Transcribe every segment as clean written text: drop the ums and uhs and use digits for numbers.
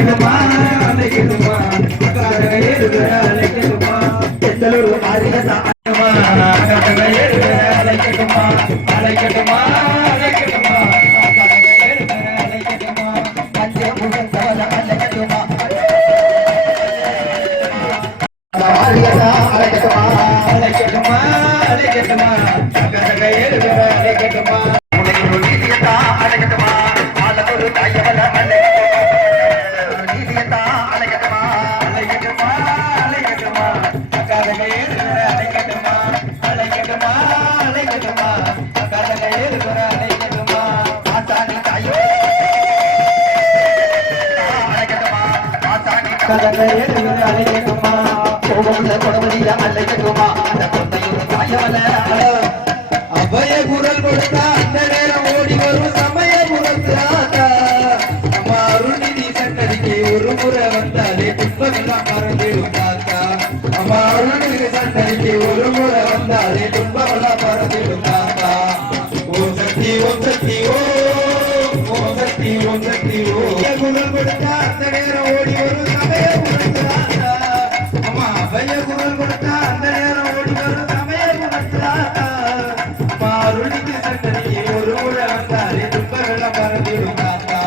அலைக்கட்டுமா அலைக்கட்டுமா அலைக்கட்டுமா எத்தலூர் மாரியதா அலைக்கட்டுமா அலைக்கட்டுமா அலைக்கட்டுமா பஞ்சமுகம் சவல அலைக்கட்டுமா மாரியதா அலைக்கட்டுமா அலைக்கட்டுமா அலைக்கட்டுமா அலைக்கட்டுமா அலைக்கட்டுமா ஆலூர் தாயவல அலைக்கட்டுமா அலைக்கட்டுமா அலைக்கட்டுமா அலைக்கட்டுமா அலைக்கட்டுமா அலைக்கட்டுமா அலைக்கட்டுமா அலைக்கட்டுமா ஆசானி தாயோ அலைக்கட்டுமா ஆசானி அலைக்கட்டுமா கோபமுள்ள கொடவதியா அலைக்கட்டுமா அந்த கொண்டையூர் தாயவல அபய குரல் கொடுத்தா அந்த நேரம் ஓடி வரும் சமய குரத்து ஆத்தா நம்ம அருள்நிதி சன்னதிக்கு ஒரு முறை வந்தாலே துன்பமெல்லாம் பறந்திடும் தாத்தா நம்ம அருள்நிதி சன்னதிக்கு ஒரு முறை வந்தாலே துன்பமெல்லாம் பறந்திடும் தாத்தா ஓம் சக்தி ஓம் சக்தி ஓம் சக்தி ஓம் சக்தி குரல் கொடுத்தா அந்த நேரம் ஓடி வரும் சமய குரத்து ஆத்தா அம்மா அபய குரல் கொடுத்தா அந்த நேரம் ஓடி வரும் சமய குரத்து ஆத்தா அருள்நிதி சன்னதிக்கு ஒரு முறை வந்தாலே துன்பமெல்லாம் பறந்திடும் தாத்தா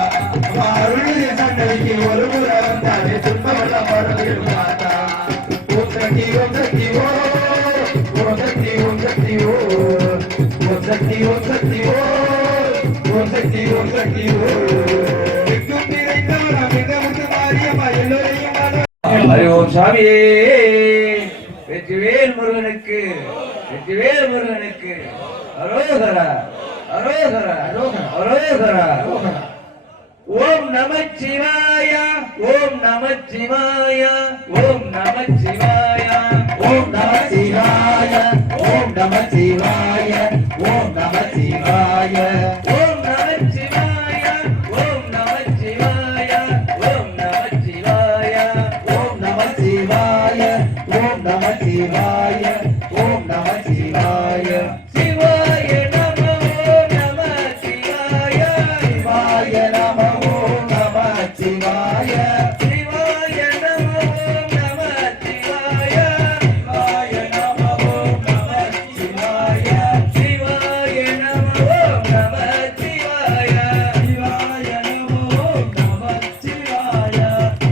அருள்நிதி சன்னதிக்கு ஒரு முறை வந்தாலே துன்பமெல்லாம் பறந்திடும் தாத்தா ஓம் சக்தி ஓம் சக்தி ஓம் சக்தி ஓம் சக்தி ஓம் சக்தி ஓம் சக்தி ஓம் சக்தி ஓம் சக்தி எங்கும் நிறைந்தவனா மிகமுத்து மாரியம்மா எல்லோரையும் ஹரி ஓம் சாமியே வெற்றிவேல் முருகனுக்கு வெற்றிவேல் முருகனுக்கு அரோகரா அரோகரா அரோகரா ஓம் நமச்சிவாய ஓம் நமச்சிவாய ஓம் நமச்சிவாய ஓம் நமச்சிவாய ஓம் நமச்சிவாய ஓம் நமச்சிவாய ஓம் நமச்சிவாய ஓம் நமச்சிவாய ஓம் நமச்சிவாய ஓம் நமச்சிவாய ஓம் நமச்சிவாய ஓம் நமச்சிவாய சிவாய நம ஓம் நம சிவாய சிவாய நம ஓம் நம சிவாய சிவாய நம ஓம் நம சிவாய சிவாய நம ஓம் நம சிவாய சிவாய நம ஓம் நம சிவாய சிவாய நம ஓம் நம சிவாய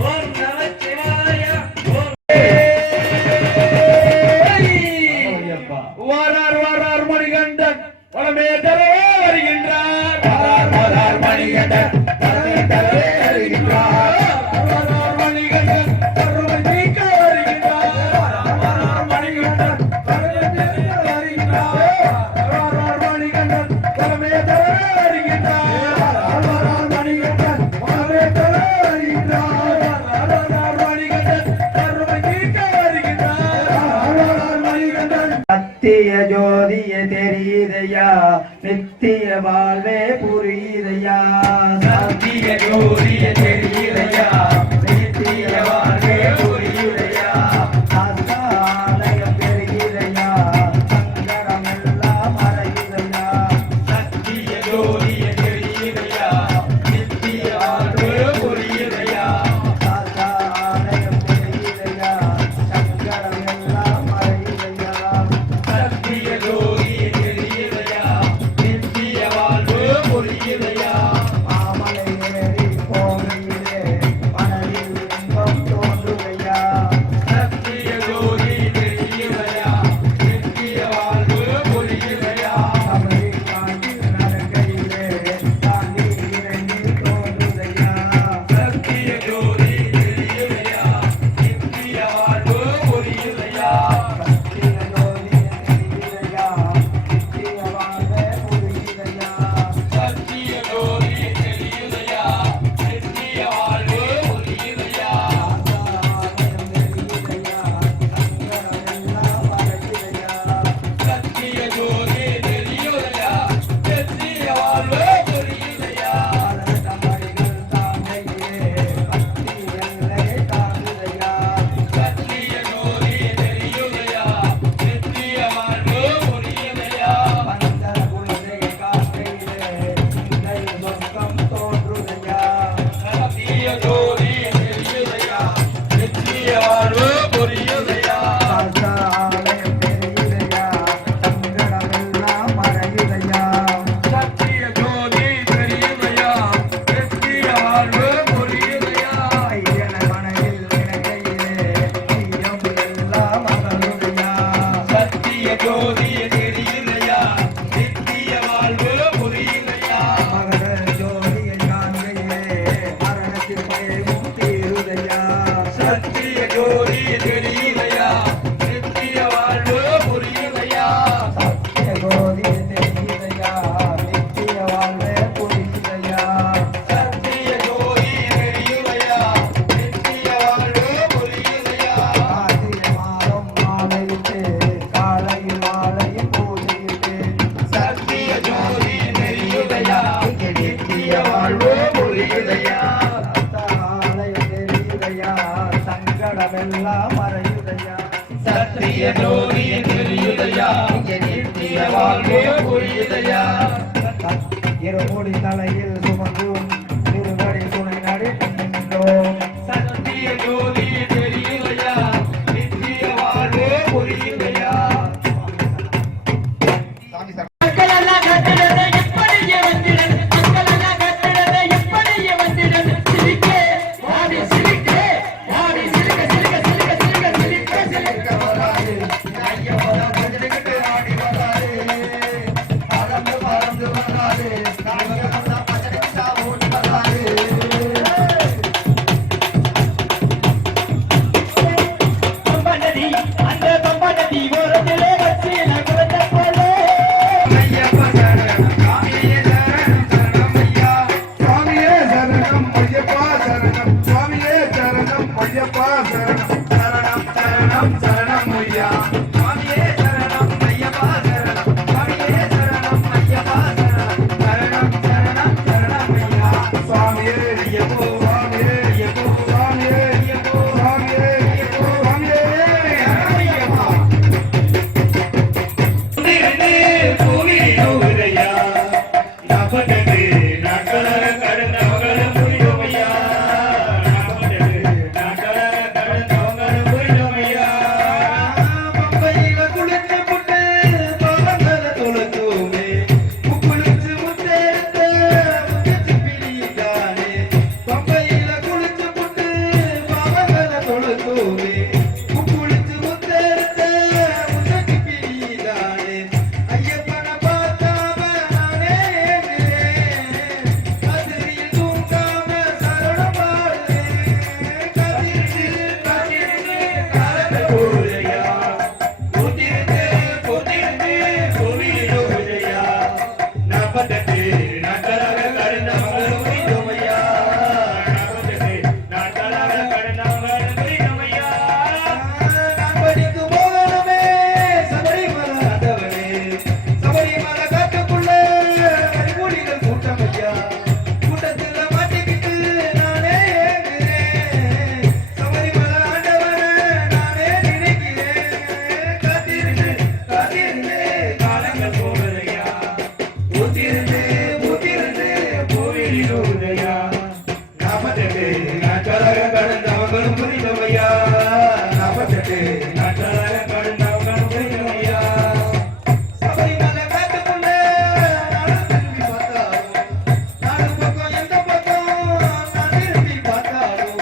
ஓம் நம சிவாய வரார் வரார் மணிகண்டன் வளமே தரவே வருகின்றார் வரார் வரார் மணிகண்டன் வளமே தரவே வருகின்றார் வரார் மணிகண்டன் கருணை நீக்க வருகின்றார் வரார் வரார் மணிகண்டன் கருணை நீக்க வருகின்றார் வரார் மணிகண்டன் வளமே தரவே வருகின்றார் வரார் வரார் மணிகண்டன் வளமே தரவே வருகின்றார் வரார் வரார் மணிகண்டன் கருணை நீக்க வருகின்றார் வரார் மணிகண்டன் சத்திய ஜோதிய தெரியுதையா நித்திய வாழ்வே புரியுதையா சத்திய ஜோதிய தெரியுதையா நித்திய வாழ்வே புரியுதையா ஆலயம் பெருகிதையா சங்கடம் எல்லாம் மறையுதையா சத்திய ஜோதிய தெரியுதையா நித்திய வாழ்வே புரியுதையா ஆலயம் பெருகிதையா சங்கடம் எல்லாம் மறையுதையா சத்திய ஜோதிய தெரியுதையா நித்திய வாழ்வு புரியுதையா மாமலை ஏறி போகையிலே ஜோதி தெரியுதையா நித்திய வாழ்வு புரியுதையா மகர ஜோதியை காண்கையிலே மரணத்திற்கே தீருதையா சத்திய ஜோதி தெரியுதையா நித்திய வாழ்வு புரியுதையா சத்திய ஜோதியை தெரியுதையா நித்திய வாழ்வே புரியுதையா சத்திய ஜோதி தெரியுதையா நித்திய வாழ்வு புரியுதையா ஆதிய மாதம் மாலையிட்டு காலையில் மாலையில் பூஜையிட்டு சத்திய ஜோதி தெரியுதையா நித்திய வாழ்வு புரியுதையா ஆலயம் தெரியுதையா சங்கடமெல்லாம் மறையுதையா சத்திய ஜோதி தெரியுதையா நித்திய வாழ்வு புரியுதையா இருமுடி தலையில் சுமந்தும் திருவடி துணை நடிக்கின்றோம் சத்திய ஜோதி தெரியுதையா நித்திய வாழ்வு புரியுதையா மக்களெல்லாம் கட்டிடத்தை எப்படியே வந்திடும் மக்களெல்லாம் கட்டிடத்தை எப்படியே வந்திடும் சிரிக்கே வாடி சிரிக்கே வாடி சிரிக்க சிரிக்க சிரிக்க சிரிக்க சிரிக்க சிரிக்க வராது ஐயப்பதான் புரிஞ்சுக்கிட்டு ஆடி வராது பறந்து பறந்து வராது நாயகதான் பச்சடிச்சா ஓடி வராது தொம்பநதி அந்த தொம்பநதி ஓரத்திலே வச்சு நகரத்த போலே ஐயப்ப சரணம் சாமியே சரணம் சரணம் ஐயா சுவாமியே சரணம் ஐயப்பா சரணம் சுவாமியே சரணம் ஐயப்பா சரணம் சரணம் சரணம் சரணம் ஐயா சாமியே சரணம் ஐயப்பா சரணம் சாமியே சரணம் ஐயப்பா சரணம் சரணம் சரணம் சரணம் ஐயா சுவாமியே ஐயப்போ சுவாமியே ஐயப்போ சுவாமியே ஐயப்போ சுவாமியே சுவாமியே ஐயப்பா நின்று பூமியிலுரையா நாப்பட்டது நாட்களர கடந்தவங்கள புரியுமையா நாப்பட்டது நாட்களர கடந்தவங்கள புரியுமையா பம்பையில குளிச்சு புட்டு பாவங்கள தொலைத்தோமே முக்குளிச்சு முத்தெடுத்த முத்தச்சு பிரிந்தானே பம்பையில குளிச்சு புட்டு பாவங்கள தொலைத்தோமே முக்குளிச்சு முத்தெடுத்த முத்தச்சு பிரிந்தானே ஐயப்பனை பார்க்காம நானே ஏங்குறேன் கதிரில் தூங்காம சரணம் பாடுறேன் கதிரில் காலத்தை போதையா பூத்திருந்து பூத்திருந்து பூமியிலோ விதையா நாற்பத்தெட்டு நாட்களாக கடந்தவங்க புரிந்தோமையா நாற்பத்தெட்டு நாட்களாக கடந்தவங்க புரிந்தோமையா நான் படித்து போகணுமே சபரிமலை ஆண்டவனே சபரிமலை காட்டுக்குள்ள கரிமூலிகள் கூட்டமையா கூட்டத்தில் மாட்டிக்கிட்டு நானே ஏங்குறேன் சபரிமலை ஆண்டவனே நானே நினைக்கிறேன் காத்திருந்து காத்திருந்து காலங்கள் போவதையா பூத்திருந்து பூத்திருந்து பூவிலில் உதயா நாற்பத்தெட்டு நாட்களாக கடந்தவங்களும் புரிந்தவையா நாற்பத்தெட்டு நாட்களாக கடந்தவங்களும் புரிந்தவையா சபரிமலை காட்டுக்குள்ள நானும் திரும்பி பார்த்தாலும் நாலு பக்கம் எந்த பக்கம் நான் திரும்பி பார்த்தாலும்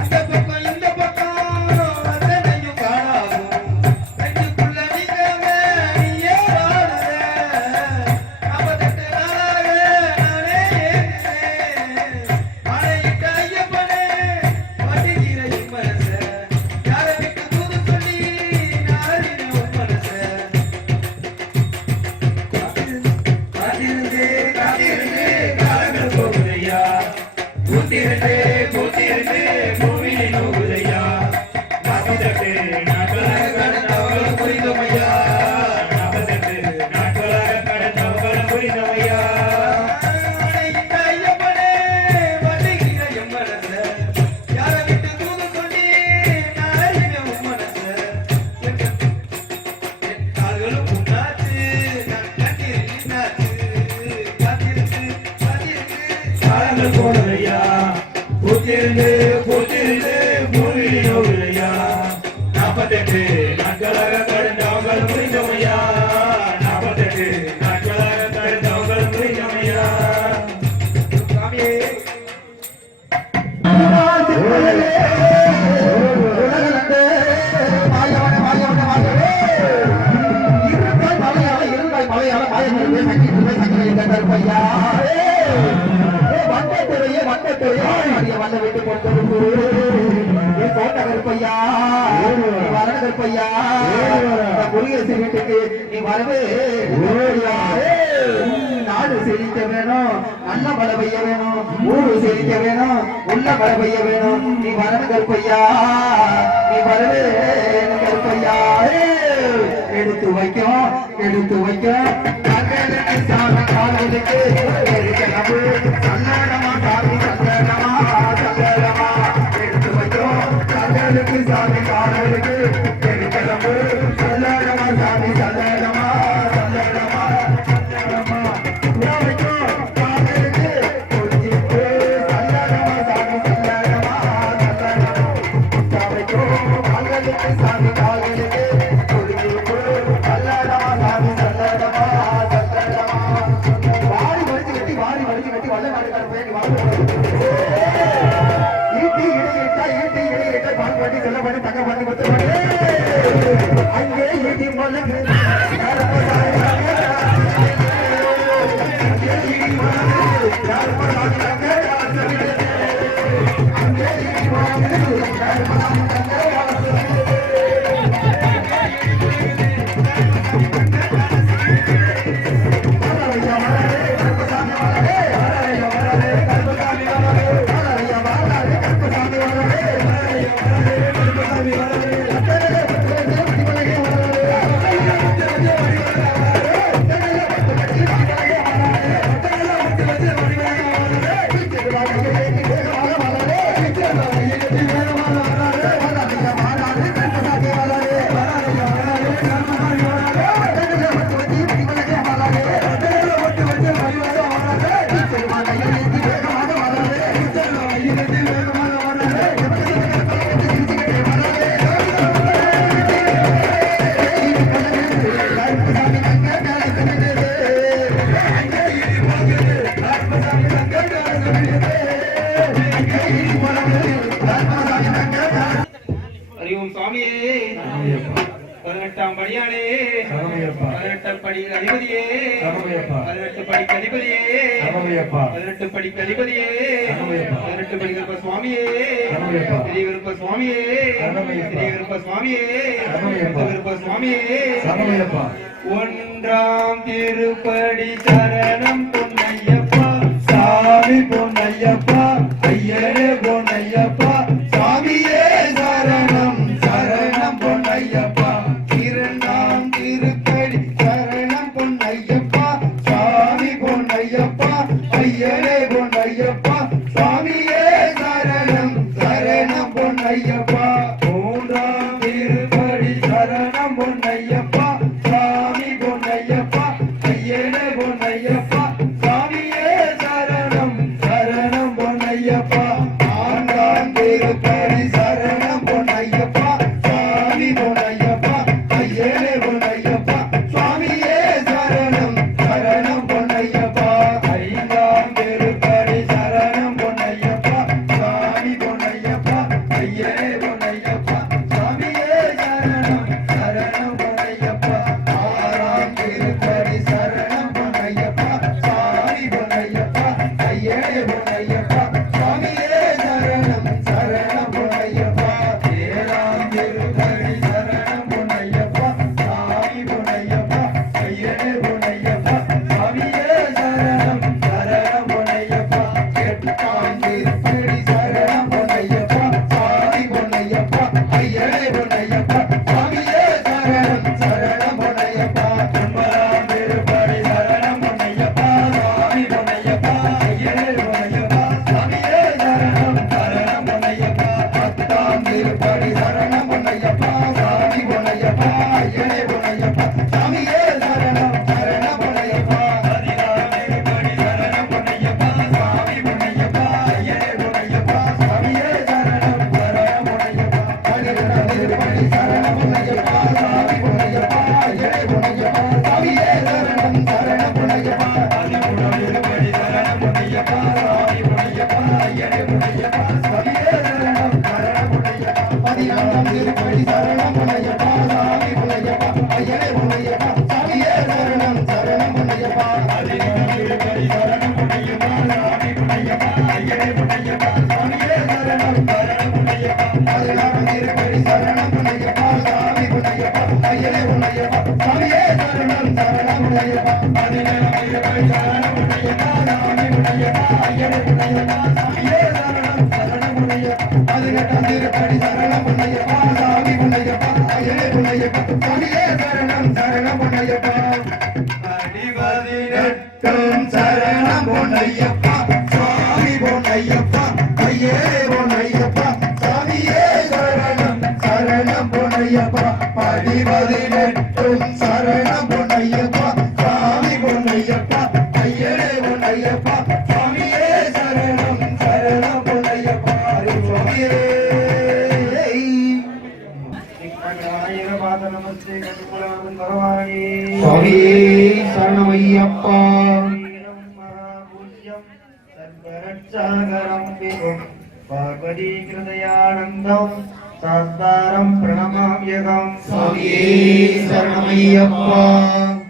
அந்த பக்கம் இந்த பக்கம் அத்தனையும் காணாகும் நெஞ்சுக்குள்ள நீங்காம நீயே வாழுற நாற்பத்தெட்டு நாளாக நானே ஏங்குறேன் ஆணையிட்ட ஐயப்பனே வண்டிகிற இம்மனச யாரை விட்டு தூது சொல்லி நாளின உன் மனச காத்திருந்து காத்திருந்து காலங்கள் போகுதையா பூத்திருந்து பூத்திருந்து பூமியில் நோகுதையா நாற்பத்தெட்டு நாட்களாக கடந்தவங்களும் புரிந்தோமையா நாற்பத்தெட்டு நாட்களாக கடந்தவங்களும் புரிந்தோமையா ஐயப்பனே வண்டிகிற என் மனச யாரை விட்டு தூது சொல்லி நாளின உன் மனச என் கால்களும் புண்ணாச்சு நான் கட்டிருந்தாச்சு காத்திருந்து காத்திருந்து காலங்கள் போனதையா பூத்திருந்து பூத்திருந்து பூமியில் நோகுதையா நாற்பத்தெட்டு நாட்களாக கடந்தவங்களும் புரிந்தோமையா நாற்பத்தெட்டு நாட்களாக கடந்தவங்களும் புரிந்தோமையா சாமியே உலகளந்தே மாயவனே மாயவனே மாயவனே கருப்பையா வந்த வீட்டு போட்டு கோட்டை கருப்பையா வர கருப்பையா குடியரசு வீட்டுக்கு நீ வரவே நாடு செழிக்க வேணும் அண்ண மழை பெய்ய வேணும் ஊரு செழிக்க வேணும் உள்ள மழை பெய்ய வேணும் நீ வரணும் கருப்பையா நீ வரவே கருப்பையா எடுத்து வைக்கும் சாமி காலத்துக்கு சல்லடமா சாமி சல்லடமா சல்லடமா எடுத்து வைக்கும் சல்லடுக்கு சாமி காலத்துக்கு கிளம்பு சல்லடமா சாமி சல்லடமா சல்லடமா சல்லடமா வைக்கும் காலத்துக்கு கொஞ்சிட்டு சல்லடமா சாமி சல்லடமா சல்லடமா வைக்கும் காலத்துக்கு சாமி காலத்துக்கு அறிவும் சுவாமியே 18ஆம் படியானே 18 படி அதிபதியே 18 படி அதிபதியே 18 படி அதிபதியே 18 படி கருப்ப சுவாமியே ஸ்ரீ கருப்ப சுவாமியே ஸ்ரீ கருப்ப சுவாமியே கருப்ப சுவாமியே ஒன்றாம் திருப்படி சரணம் பொன்னையப்பா சாமி பொன்னையப்பா ஐயரே பொன்னையப்பா சாமியே சரணம் சரணம் பொன்னையப்பா இரண்டாம் திருப்படி சரணம் பொன்னையப்பா சாமி பொன்னையப்பா ஐயரே பொன்னையப்பா சாமியே சரணம் சரணம் பொன்னையப்பா மூன்றாம் திருப்படி சரணம் பொன்னையப்பா சாமி பொன்னையப்பா ஐயரே பொன்னையப்பா சாமியே சரணம் சரணம் பொன்னையப்பா பொன்னையப்பா பதினேழு ஐயப்பா சரணம் பொன்னையப்பா சாமி பொன்னையப்பா ஐயனே பொன்னையப்பா சாமியே சரணம் சரணம் பொன்னையப்பா பதினெட்டாம் திருப்படி சரணம் பொன்னையப்பா சாமி பொன்னையப்பா ஐயனே பொன்னையப்பா சாமியே சரணம் சரணம் பொன்னையப்பா அடிபதினெட்டும் சரணம் பொன்னையப்பா சாமி பொன்னையப்பா ஐயே பொன்னையப்பா சாமியே சரணம் சரணம் பொன்னையப்பா படிபதினெட்டும் சரணம் பொன்னையப்பா சாமி பொன்னையப்பா ஐயனே பொன்னையப்பா சாமியே சரணம் சரணம் பொன்னையப்பா சுவாமியே நமஸ்தே கட்டுக்குளானந்த பகவானே சுவாமியே சரணமையப்பா சர்வரட்சாகரம் விபும் பார்வதி கிருதயானந்தம் சாஸ்தாரம் பிரணமாம்யகம் சுவாமியே சரணமையப்பா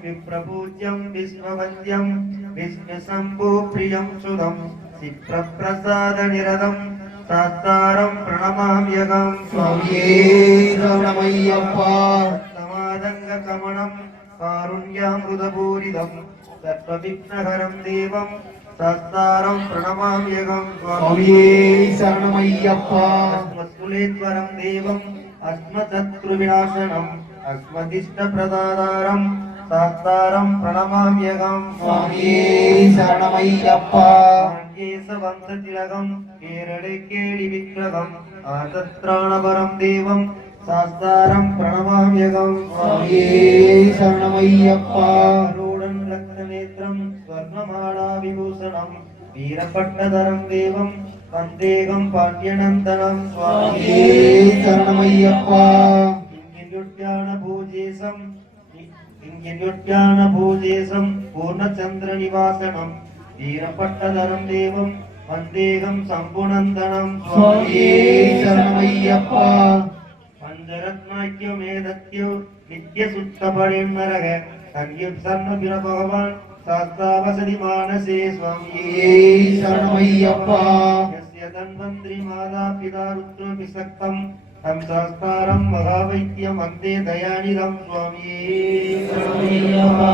விப்ரபூஜ்யம் விஸ்வவந்தியம் விஷ்ணுசம்பு பிரியம் சுதம் சிப்ரப்பிரசாத நிரதம் சாஸ்தாரம் பிரணமாம்யகம் சுவாமியே சரணமையப்பா சமாதங்க கமனம் காருண்யாமிருதபூரிதம் சர்வவிக்னஹரம் தேவம் சாஸ்தாரம் பிரணமாம்யகம் சுவாமியே சரணமையப்பா அஸ்மத்குலேத்வரம் தேவம் அஸ்மசத்ருவிநாசனம் அஸ்மதிஷ்டப்பிரதாதாரம் சாஸ்தாரம் பிரணமாம்யகம் சுவாமியே சரணமையப்பா கேசவம்சதிலகம் கேரளே கேளி விக்கிரகம் ஆதத்ராணபரம் தேவம் சாஸ்தாரம் பிரணமாம்யகம் சுவாமியே சரணமையப்பா ரூடன் லக்ஷநேத்ரம் ஸ்வர்ணமாலா விபூஷணம் வீரபட்டதரம் தேவம் வந்தேகம் பாட்யநந்தனம் சுவாமியே சரணமையப்பா பூஜேசம் பூர்ணச்சந்திர நிவாசனம் வீரபட்டதரம் தேவம் வந்தேகம் சம்புநந்தனம் சுவாமியே சரணமையப்பா பஞ்சரத்னாக்கியமேதத்யோ நித்ய சுத்தபடிநரக கன்யம் சர்ணபிர பகவான் சாஸ்தாவசதி மானசே சுவாமியே சரணமையப்பா யஸ்ய தன்வந்திரி மாதா பிதா ருத்ரோ விசக்தம் தம் சாஸ்தாரம் மகாவைத்தியம் வந்தே தயாநிதம் சுவாமியே சரணமையப்பா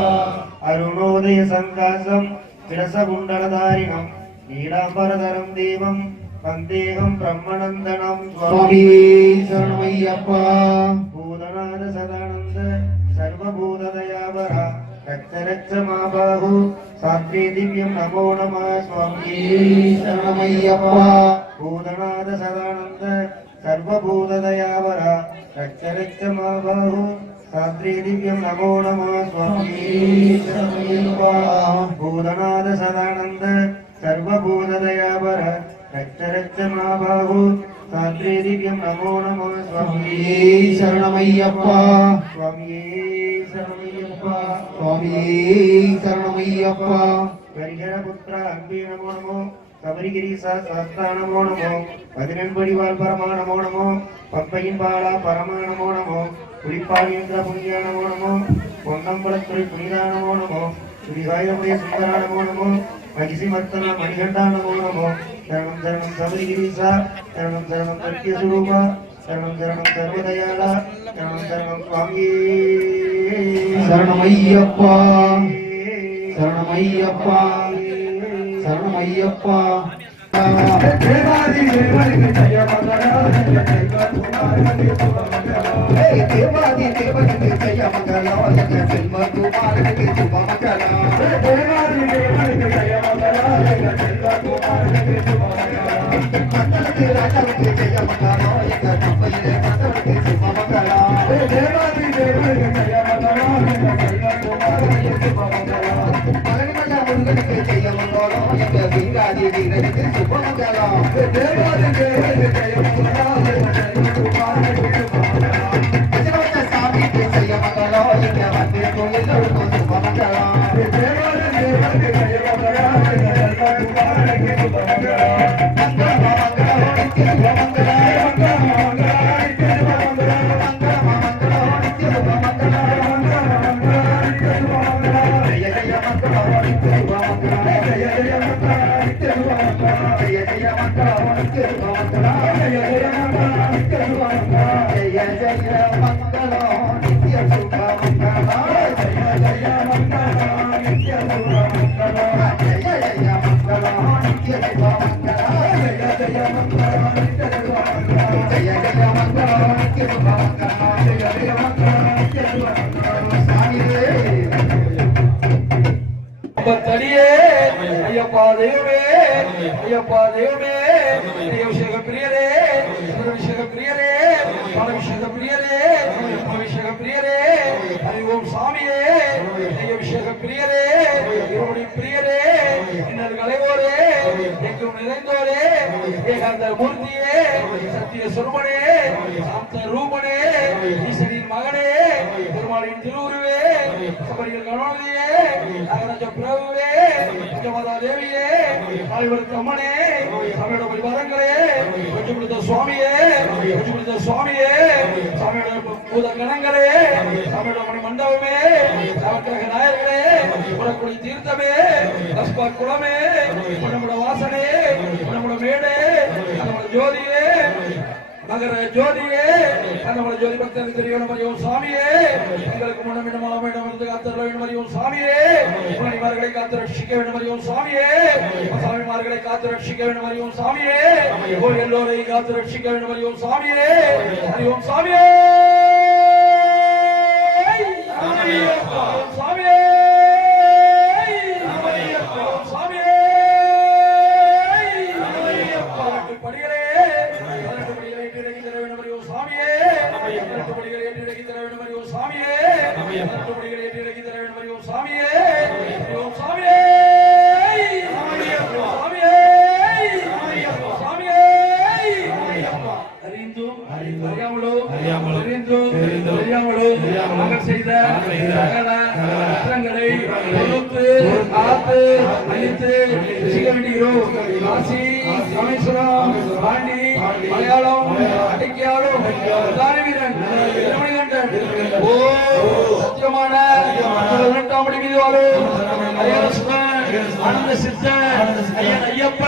அருணோதய சங்காசம் விரசகுண்டலதாரிணம் நீலாம்பரதரம் தேவம் வந்தேகம் பிரம்மநந்தனம் சுவாமியே சரணமையப்பா பூதநாத சதானந்த சர்வபூததயாவர ரச்ச மாபாஹு சாத்ரே திவ்யம் நமோ நமः சுவாமியே சரணமையப்பா பூதநாத சதானந்த சர்வபூததயாவர ரச்ச மாபாஹு சாத்ரே திவ்யம் நமோ நமः சுவாமியே சரணமையப்பா பூதநாத சதானந்த சர்வபூததயாவர ரச்ச மாபாஹு சாத்ரே திவ்யம் நமோ நமः சுவாமியே சரணமையப்பா சுவாமியே சரணமையப்பா சுவாமியே சரணமையப்பா ஹரிஹரபுத்திர அன்பே நமோ நமோ கபரிகிரீசா சாஸ்தா நமோ நமோ பதினெண்படிவாள் பரமா நமோ நமோ பப்பையின் பாலா பரமா நமோ நமோ புலிப்பாளீந்திர புண்ணியா நமோ நமோ பொன்னம்பலத்துறை புனிதா நமோ நமோ சுரிகாயுடைய சுந்தரா நமோ நமோ மகிசி மர்த்தனா மணிகண்டா நமோ நமோ சரணம் சரணம் சபரிகிரீசா சரணம் சரணம் சத்யஸ்வரூபா சரணம் சரணம் சர்வதயாளா சரணம் சரணம் சுவாமியே சரணமையப்பா சரணமையப்பா சரணமையப்பா தேவாதி தேவனுக்கு ஜெய மங்களா தேவாதி தேவனுக்கு ஜெய மங்களா எங்க செல்வ குமாரனுக்கு சுப மங்களா தேவாதி தேவனுக்கு ஜெய மங்களா எங்க செல்வ குமாரனுக்கு சுப மங்களா மங்களத்துக்கு ராஜாவுக்கு ஜெய மங்களா எங்க தம்பையிலே மங்களத்துக்கு சுப மங்களா தேவாதி தேவனுக்கு ஜெய மங்களா எங்க செல்வ குமாரனுக்கு சுப மங்களா மகனிமல்லா முருகனுக்கு ஜெய மங்களா எங்க வீராதி வீரனுக்கு சுப மங்களா தேவாதி தேவனுக்கு ஜெய மங்களா எங்க செல்வ குமாரனுக்கு சுப மங்களா அஜனவத்த சாமிக்கு ஜெய மங்களா எங்க வந்தே கோயிலுக்கு சுப மங்களா தேவாதி தேவனுக்கு ஜெய மங்களா எங்க செல்வ குமாரனுக்கு சுப மங்களா மங்களமா மங்களோனிக்கு சுப மங்களா மங்களமா மங்களோனிக்கு சுப மங்களா மங்களமா மங்களோனிக்கு சுப மங்களா மங்களமா மங்களோனிக்கு சுப மங்களா ஜெய ஜெய மங்களோனிக்கு சுப மங்களா ஜெய ஜெய மங்களோனிக்கு சுப மங்களா ஜெய ஜெய மங்களோனிக்கு சுப மங்களா ஜெய ஜெய மங்களோனிக்கு சுப மங்களா ஜெய ஜெய மங்களோனிக்கு சுப மங்களா ஜெய ஜெய மங்களோனிக்கு ஐயப்பா தெய்வமே ஐயப்பா தெய்வமே அபிஷேக பிரியரே அபிஷேக பிரியரே அபிஷேக பிரியரே அபிஷேக பிரியரே ஹரி ஓம் சாமியே அபிஷேக பிரியரே இருமுடி பிரியரே இன்னர் கலைவோரே எங்கும் நிறைந்தோரே ஏகாந்த மூர்த்தியே சத்திய சொருமனே சாந்த ரூபனே ஈசனின் மகனே பெருமாளின் திருவுருவே சபரியில் கணவதியே அகரஜ பிரபுவே பஞ்சமாதா தேவியே நால்வருக்கு அம்மனே சாமியோட பரிவாரங்களே கொஞ்சம் கொடுத்த சுவாமியே கொஞ்சம் கொடுத்த சுவாமியே சாமியோட பூத கணங்களே சாமியோட மணி மண்டபமே நவக்கிரக நாயர்களே புறக்குடி தீர்த்தமே கஸ்பா குளமே நம்முட வாசனே நம்முட மேடே நம்முட ஜோதியே மகர ஜோதியே நம்முட ஜோதி பக்தருக்கு தெரியணும் அறியும் சாமியே எங்களுக்கு முன்னம் இடமாக வேண்டும் என்று காத்தர வேண்டும் அறியும் சாமியே மணிமார்களை காத்து ரட்சிக்க வேண்டும் அறியும் சாமியே சாமிமார்களை காத்து ரட்சிக்க வேண்டும் அறியும் சாமியே எல்லோரையும் காத்து ரட்சிக்க வேண்டும் அறியும் சாமியே அறியும் சாமியே சாமியே செய்த சகல குற்றங்களை பொறுத்து காத்து அழித்து செய்ய வேண்டுகிறோம். காசி ராமேஸ்வரம் பாண்டி மலையாளம் அடைக்கியாலும் வீரன் ஓ சத்தியமான 18ஆம் படி மீது வாழும் ஆனந்த சித்தர் ஐயப்ப